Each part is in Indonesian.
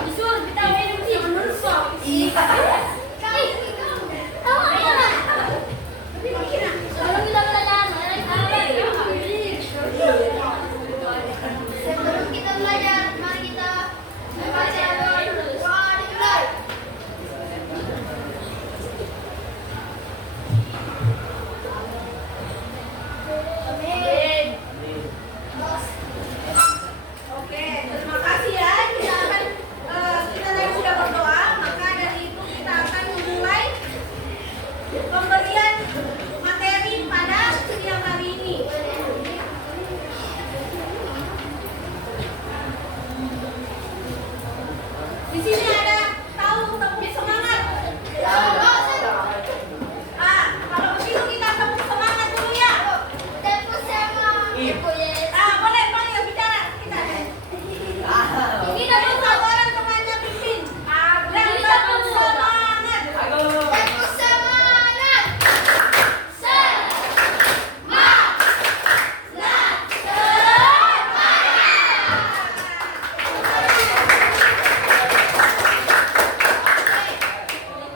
Disuruh kita minum sih menurut kok. Iya. Kalau kita belajar, sebelum kita belajar, mari kita membaca doa dimulai. Amin. Oke, terima kasih ya. Kita tadi sudah berdoa, maka dari itu kita akan memulai pemberian materi pada siang hari ini. Di sini ada tahu tepuk semangat. Kalau begitu kita tepuk semangat dulu ya. Tepuk semangat. Boleh yang bicara kita. Ini tepuk sabaran temannya pimpin. Dan tepuk semangat. Tepuk semangat.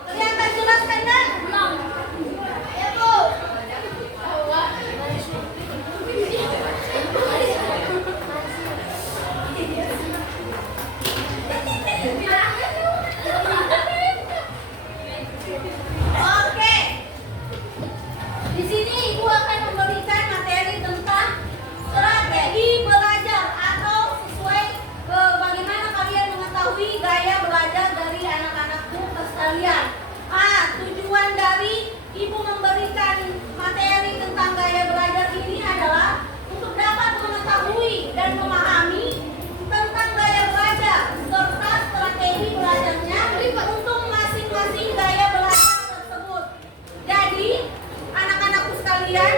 Kelihatan jelas kan? Ya, Bu. Oke. Di sini Ibu akan memberikan materi tentang strategi belajar atau sesuai bagaimana kalian mengetahui gaya belajar dari anak-anakku sekalian. Tujuan dari Ibu memberikan materi tentang gaya belajar ini adalah untuk dapat mengetahui dan memahami tentang gaya belajar serta strategi belajarnya untuk masing-masing gaya belajar tersebut. Jadi, anak-anakku sekalian,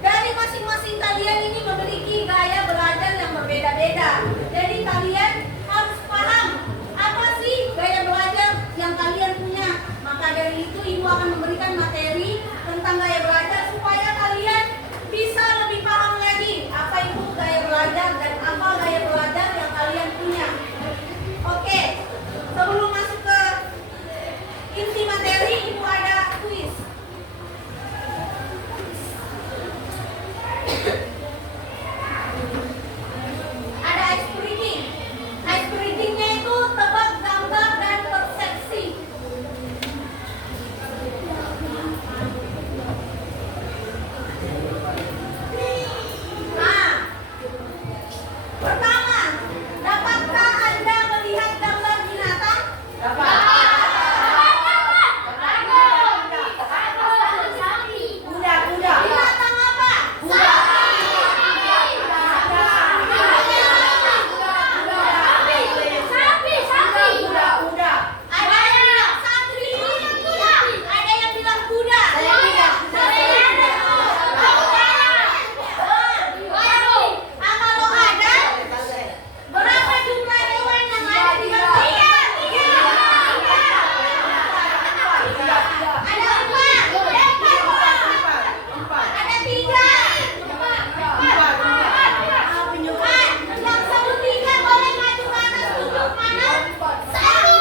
dari masing-masing kalian ini memiliki gaya belajar yang berbeda-beda. Jadi kalian harus paham apa sih gaya belajar yang kalian punya. Maka dari itu Ibu akan memberikan materi tentang gaya belajar supaya kalian bisa lebih paham lagi apa itu gaya belajar dan apa gaya belajar yang kalian punya. Oke, sebelum masuk ke inti materi, Ibu ada kuis. Ada ice breaking. Ice breakingnya itu tebak gambar dan persepsi. Pertama, dapatkah Anda melihat gambar binatang? Dapat. Binatang apa? Ada yang bilang sapi, ada yang bilang kuda. Kalau ada, berapa jumlah hewan yang ada di gambar? Ada empat. Ada tiga. Yang sebut tiga boleh maju ke atas tunjuk mana? Satu.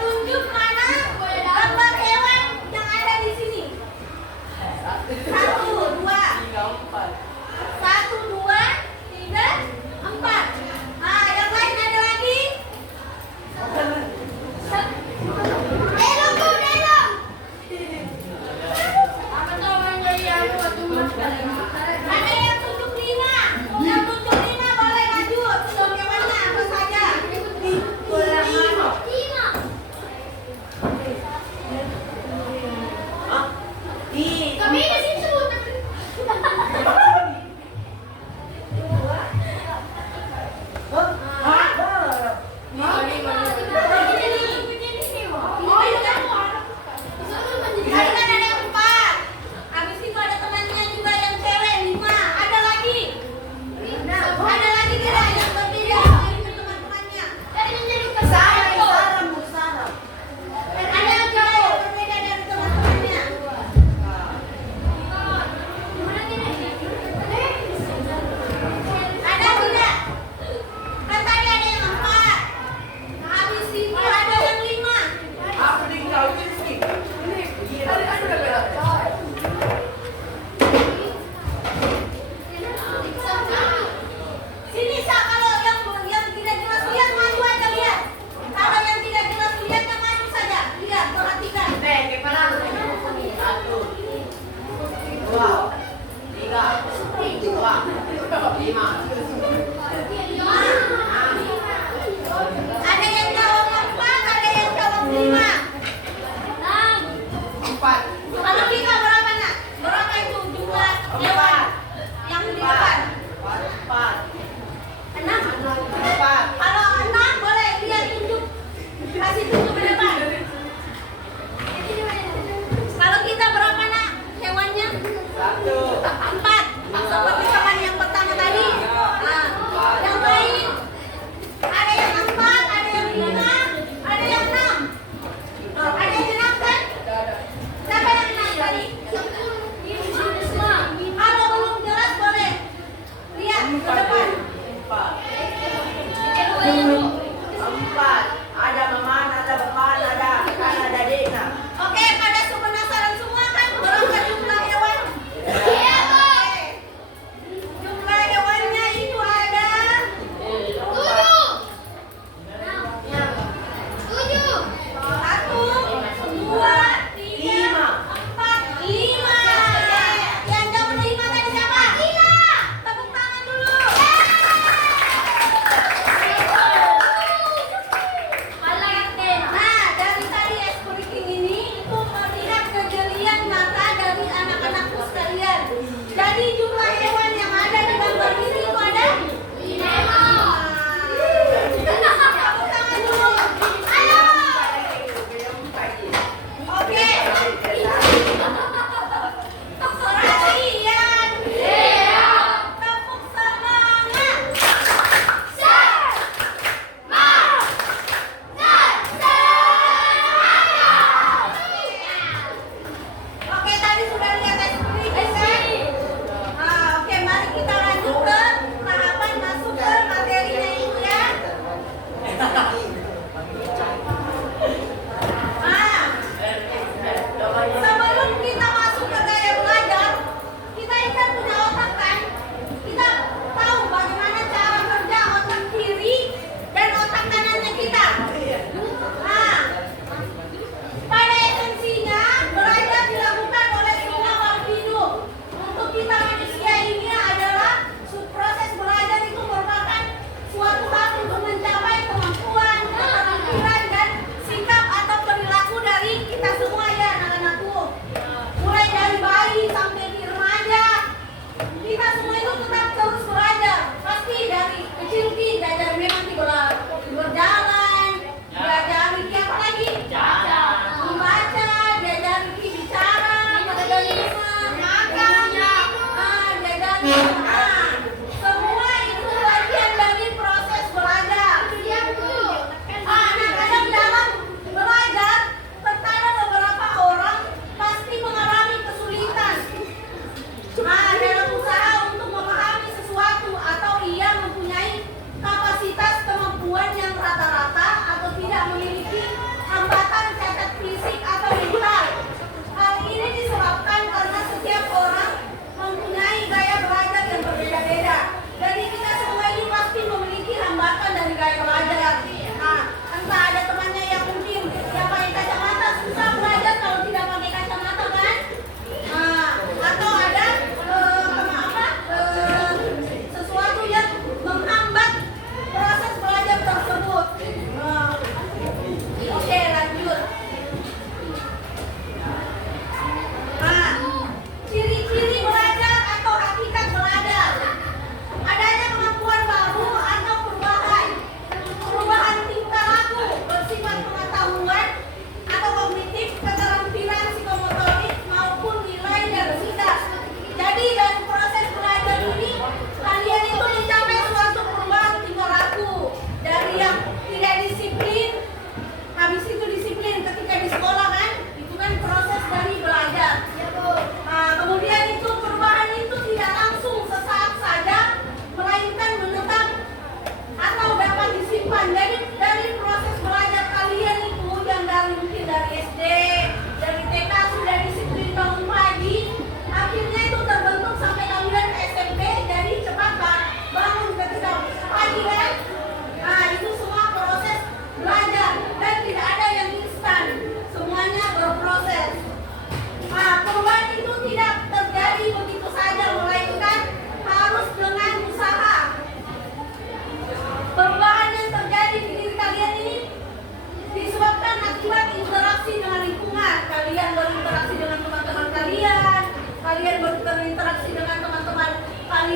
Tunjuk mana gambar hewan yang ada di sini. Satu, dua. Satu, dua, tiga, empat. Yang lain ada lagi? Ada yang tunjuk lima. Yang tunjuk lima boleh maju. Tunjuk hewannya apa saja? Kami di sini sebut. Tadi kan ada yang empat. Habis itu ada temannya juga yang cewek.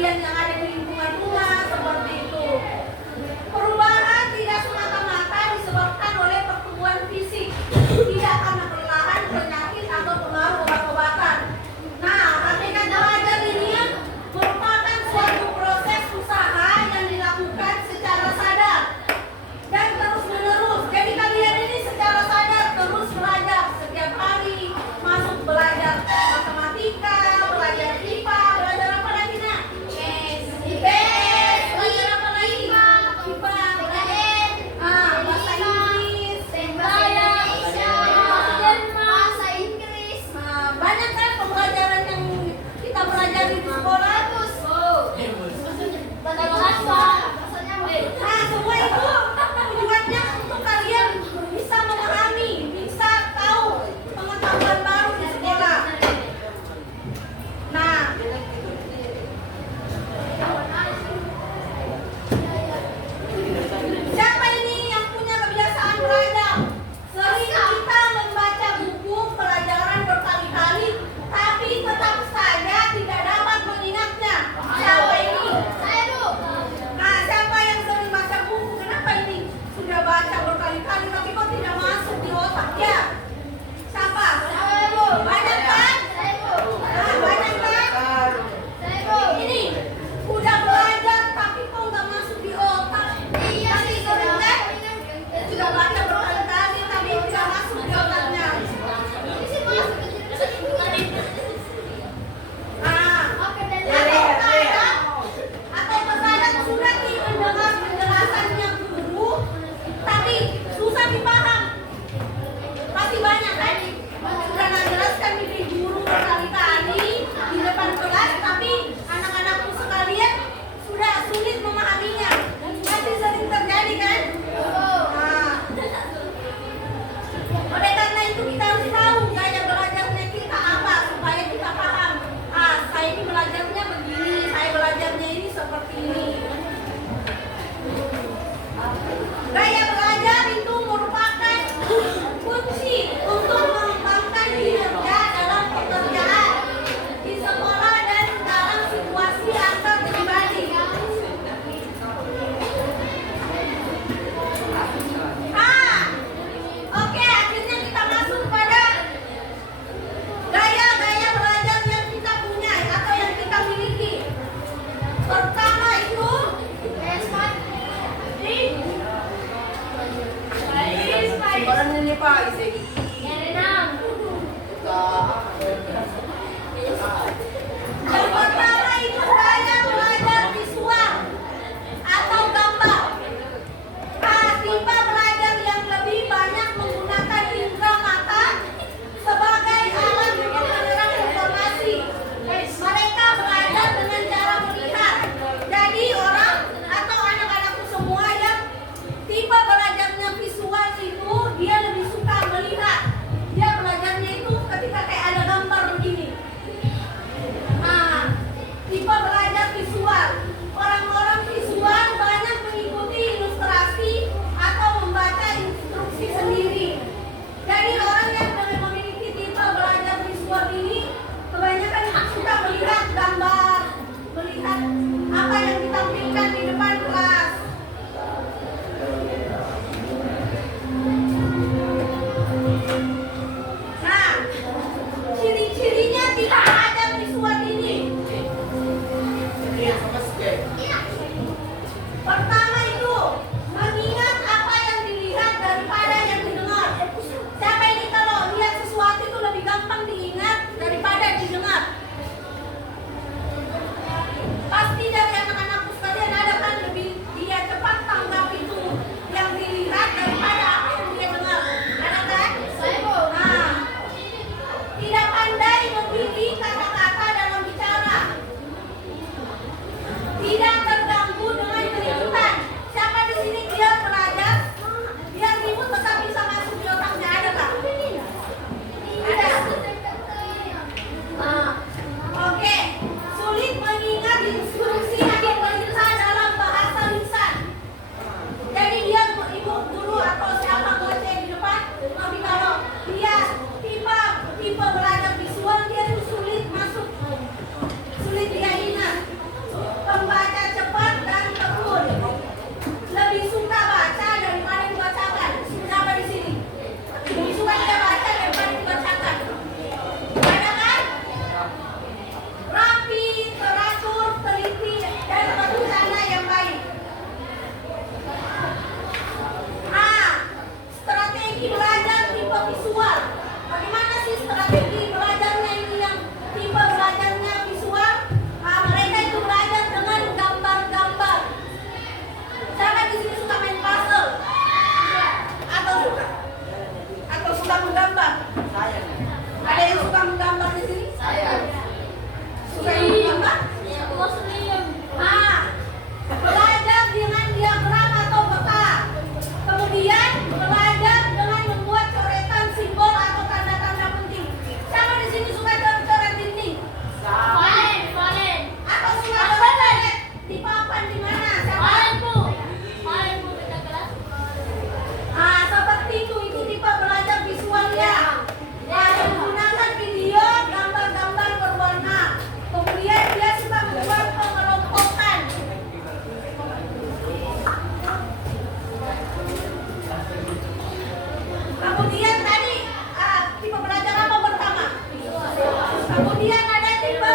kalian yang ada di lingkungan rumah seperti itu. Perubahan tidak semata-mata disebabkan oleh pertumbuhan fisik, tidak karena perlahan penyakit atau pengaruh obat-obatan. Nah, praktek belajar ini merupakan suatu proses usaha yang dilakukan secara sadar dan terus-menerus. Jadi kalian ini secara sadar terus belajar setiap hari, masuk belajar matematika, belajar IPA, belajar apa lagi nak?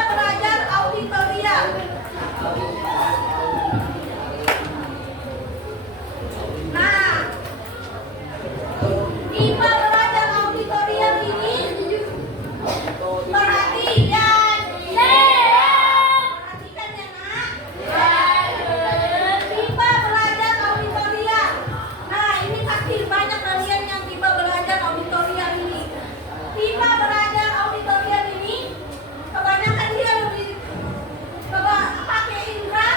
belajar auditorium. Nah, IPA belajar auditorium ini perhatian. Perhatikan ya nak. IPA belajar auditorium. Nah, ini pasti banyak kalian yang IPA belajar auditorium ini. IPA belajar auditorium ini kebanyakan dia lebih pakai indra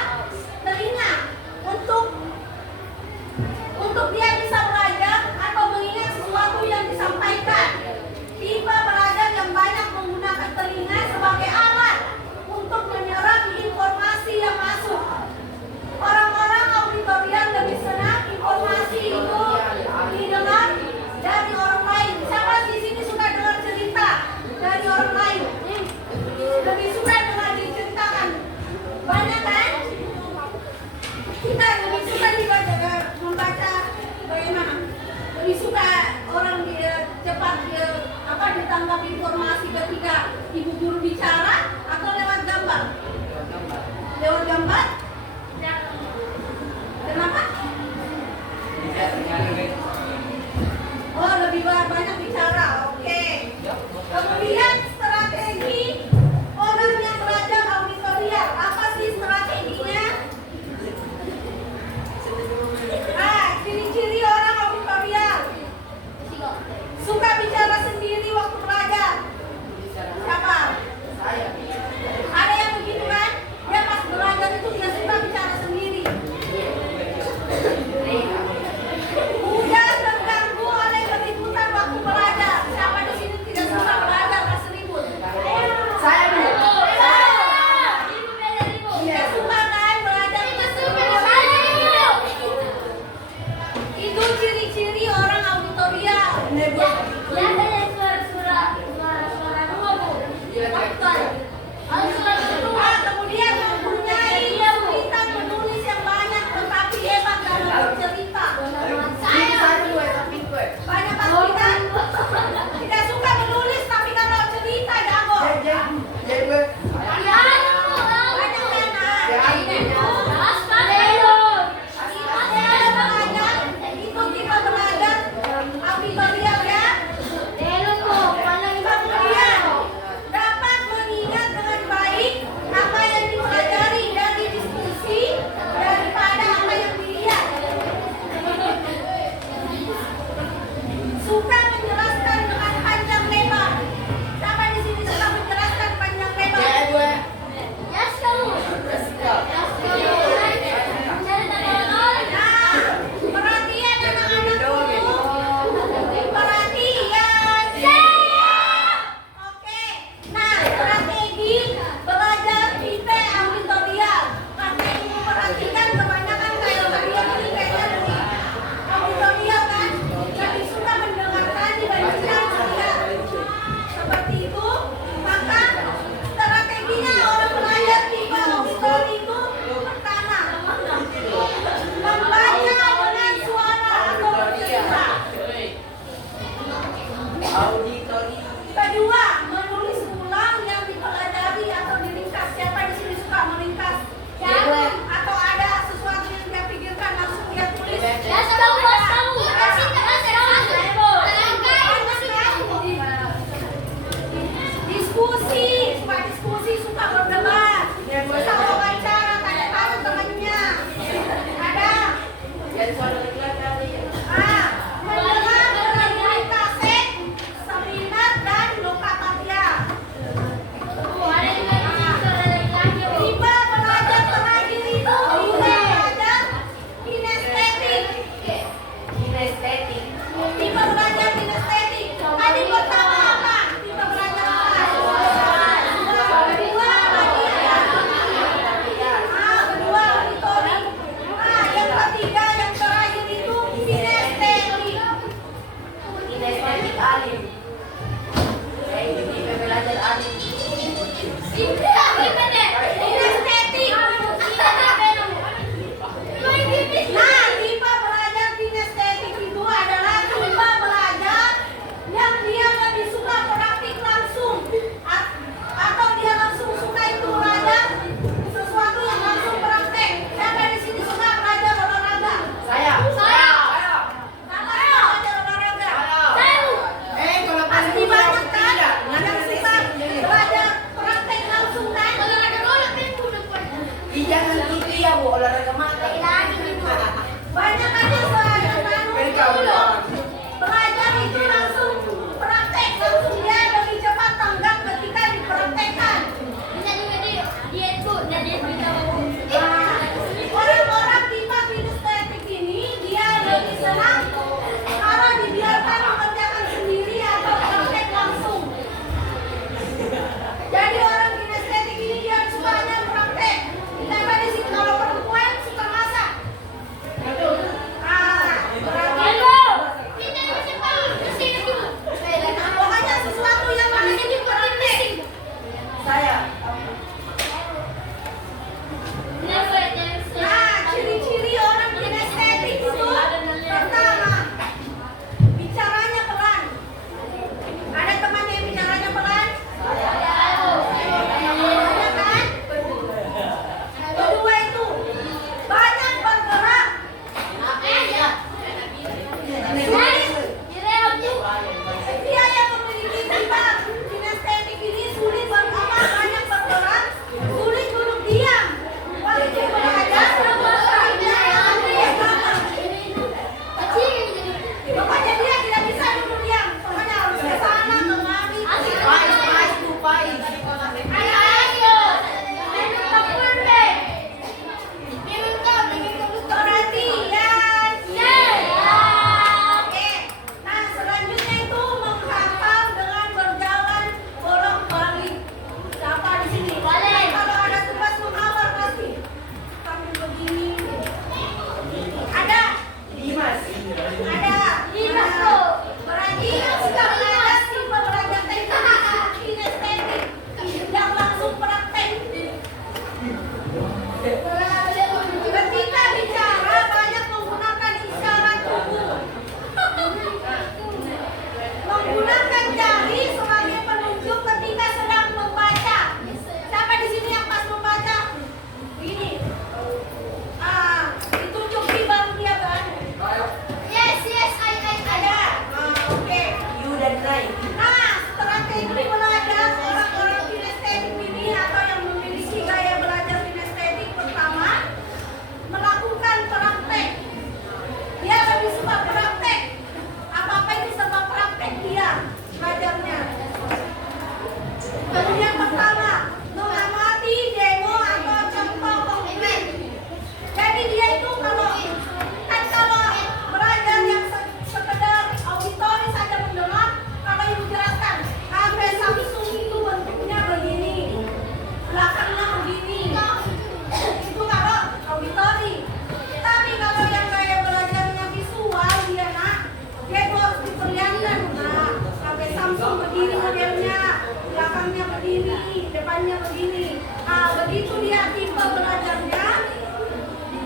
Itu dia tipe belajarnya.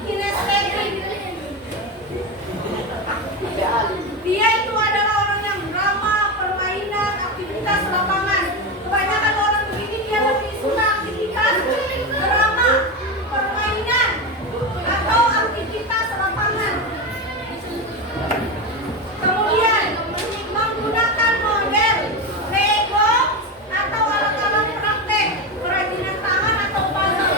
Kinestetik. Dia itu adalah orang yang drama, permainan, aktivitas lapangan. Kebanyakan orang begini dia lebih suka aktivitas drama, permainan, atau aktivitas lapangan. Kemudian menggunakan model Lego atau alat-alat praktek, kerajinan tangan atau puzzle.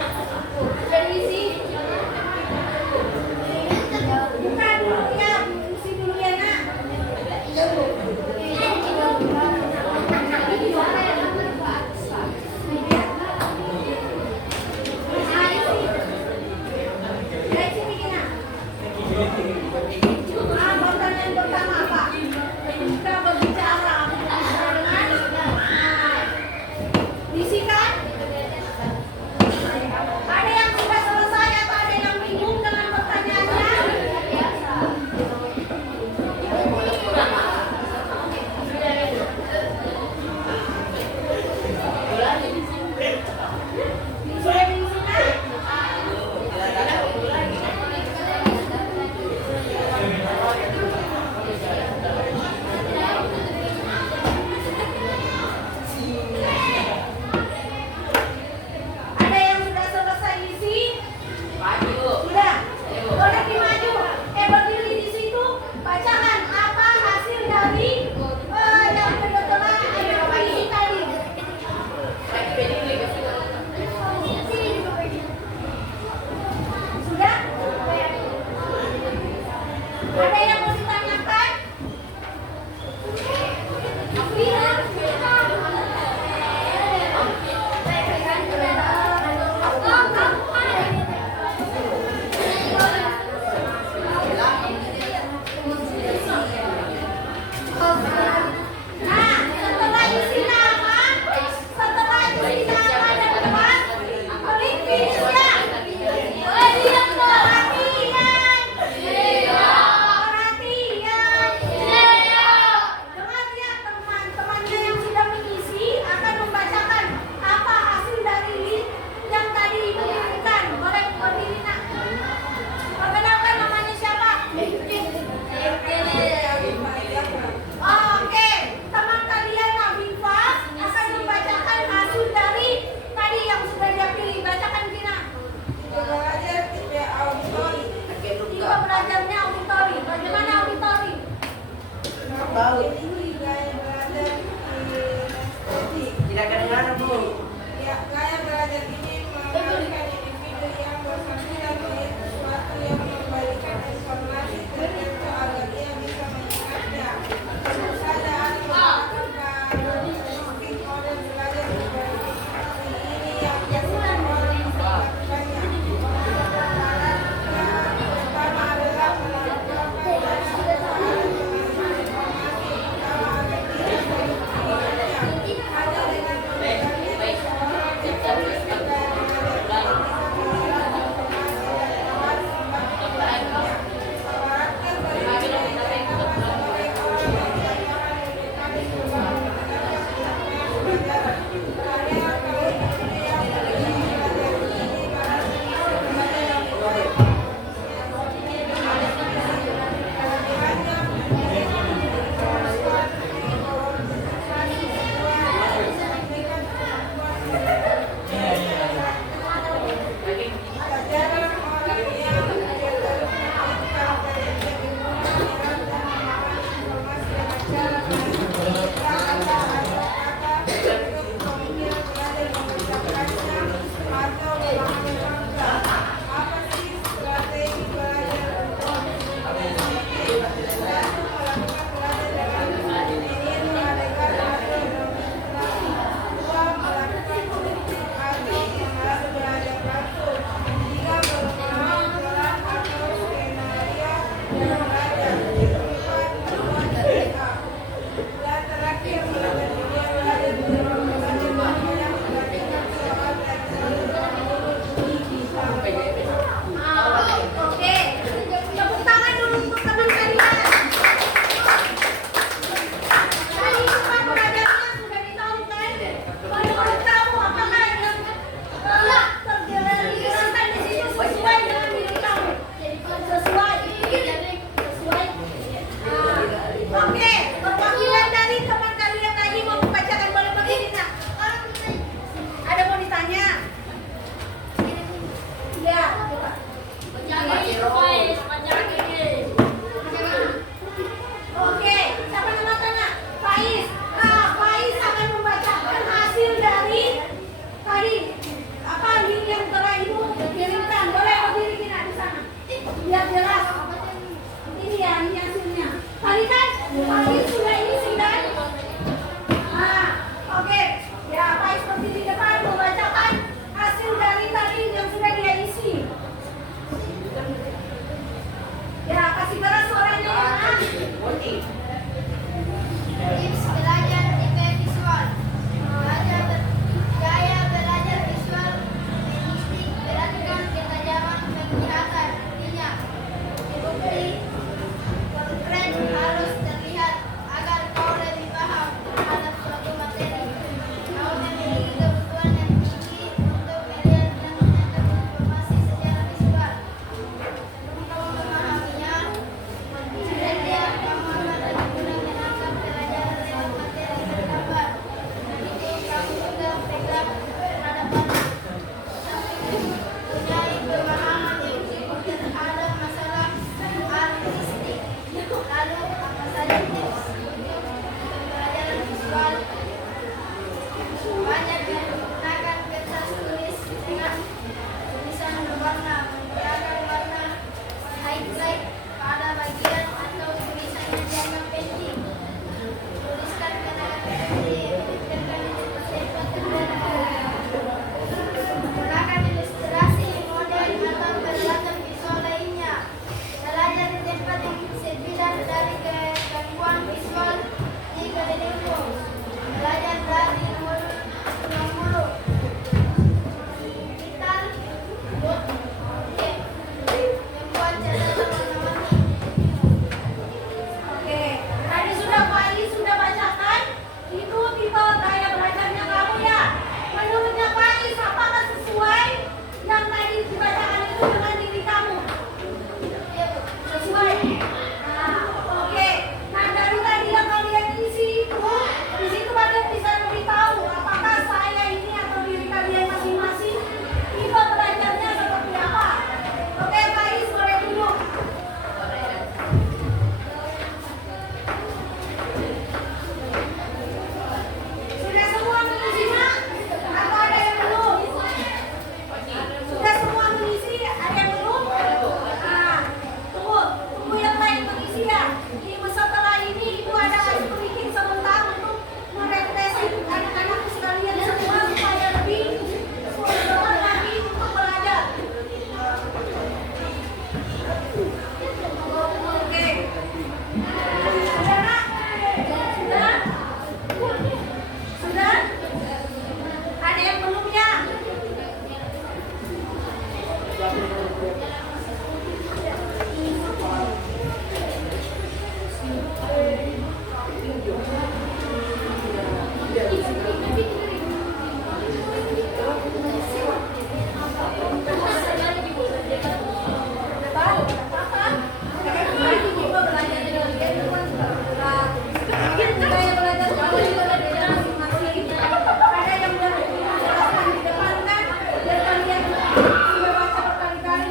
Jadi isi. Buka dulu ya, isi dulu ya nak. Pertanyaan pertama apa? Kita berbicara dengan diisikan. Ada yang sudah selesai Ada yang jelaskan di depan kan, biar kalian sudah baca berkali-kali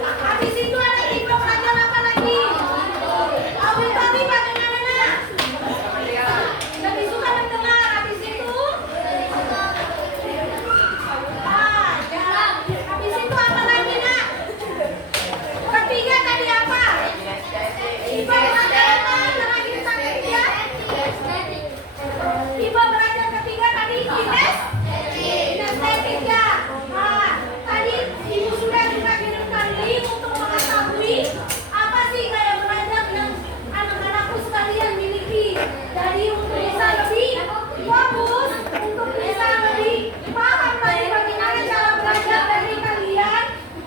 Habis itu ada tipe pelajar apa lagi? Auditory bagaimana nak? Lebih suka mendengar. Habis itu jalan. Habis itu apa lagi nak? Ketiga tadi apa? Tipe belajar apa? Lagi ketiga. Tipe belajar ketiga tadi kinestetik ya. Tadi ibu sudah juga kirimkan link untuk mengetahui apa sih gaya belajar yang anak-anakku sekalian miliki. Jadi untuk bisa lebih fokus, untuk bisa lebih paham lagi bagaimana cara belajar dari kalian,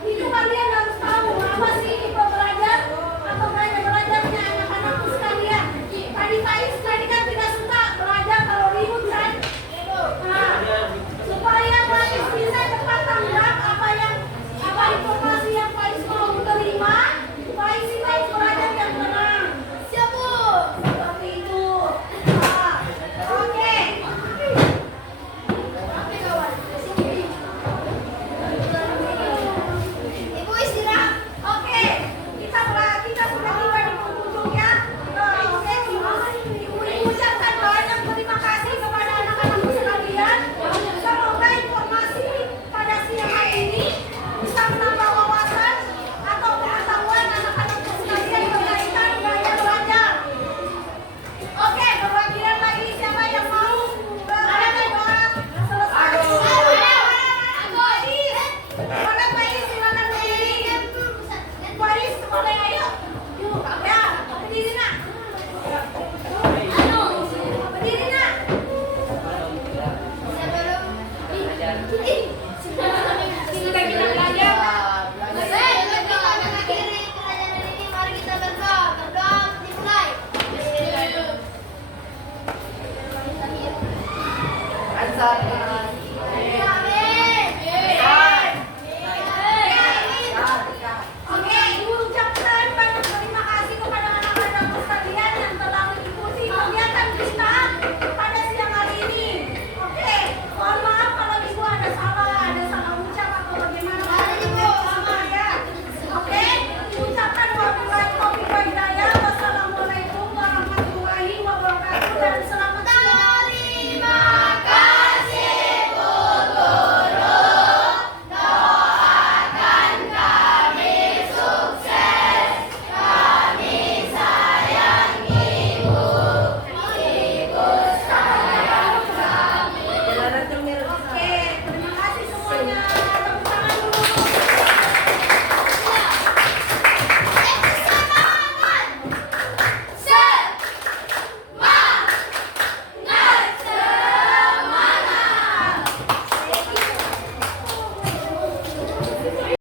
itu kalian harus tahu apa sih tipe belajar atau gaya belajarnya anak-anakku sekalian. Tadi Thais tadi kan tidak suka belajar kalau ribut kan. Supaya Thais bisa cepat tanggap apa informasi yang Thais mau terima, Thais belajar yang tenang. Siap Bu. Seperti itu. Oke. Ibu istirahat. Oke. Kita sudah tiba di penghujung ya. Oke, Ibu ucapkan banyak terima kasih kepada anak-anakku sekalian. Semoga informasi pada siang hari ini bisa menambah wawasan atau pengetahuan anak-anakku sekalian berkaitan gaya belajar. Oke, perwakilan lagi siapa yang mau selesai? Mana Pais, silakan berdiri. Pais, boleh ayo. Yuk, ya, berdiri nak. Berdiri nak. Sudah kita belajar. Mari kita berdoa dimulai. Ansar.